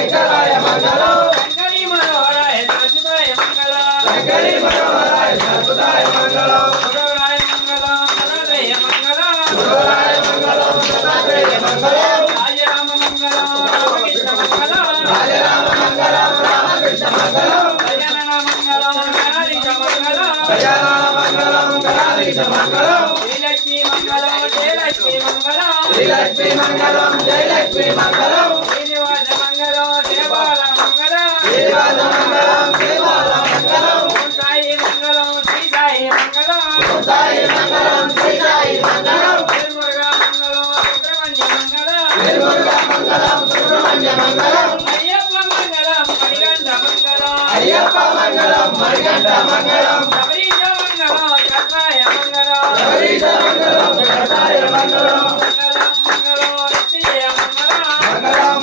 శంకరాయ మంగళం శంకరీ మనోహరాయ శాశ్వతాయ మంగళం శంకరీ మనోహరాయ శాశ్వతాయ మంగళం గురవరాయ మంగళం సదాదేయ మంగళం గురవరాయ మంగళం దత్తాత్రేయ మంగళం రాజరామ మంగళం రామకృష్ణ మంగళం రాజరామ మంగళం రామకృష్ణ మంగళం గజానన మంగళం గణాధీశ మంగళం గజానన మంగళం గణాధీశ మంగళం శ్రీలక్ష్మీ మంగళం జయలక్ష్మీ మంగళం శ్రీలక్ష్మీ మంగళం జయలక్ష్మీ మంగళం శ్రీనివాస మంగళం దేవాల మంగళం శ్రీనివాస మంగళం దేవాల మంగళం ఓం సాయి మంగళం శ్రీ సాయి మంగళం సాయి మంగళం శ్రీ సాయి మంగళం నిర్మురుగా మంగళం సుబ్రహ్మణ్య మంగళం నిర్మురుగా మంగళం సుబ్రహ్మణ్య మంగళం అయ్యప్ప మంగళం మణికంఠ మంగళం అయ్యప్ప మంగళం మణికంఠ మంగళం శబరీశ మంగళం చక్రాయ మంగళం శబరీశ మంగళం చక్రాయ మంగళం మంగళం మంగళం నిత్య మంగళం మంగళం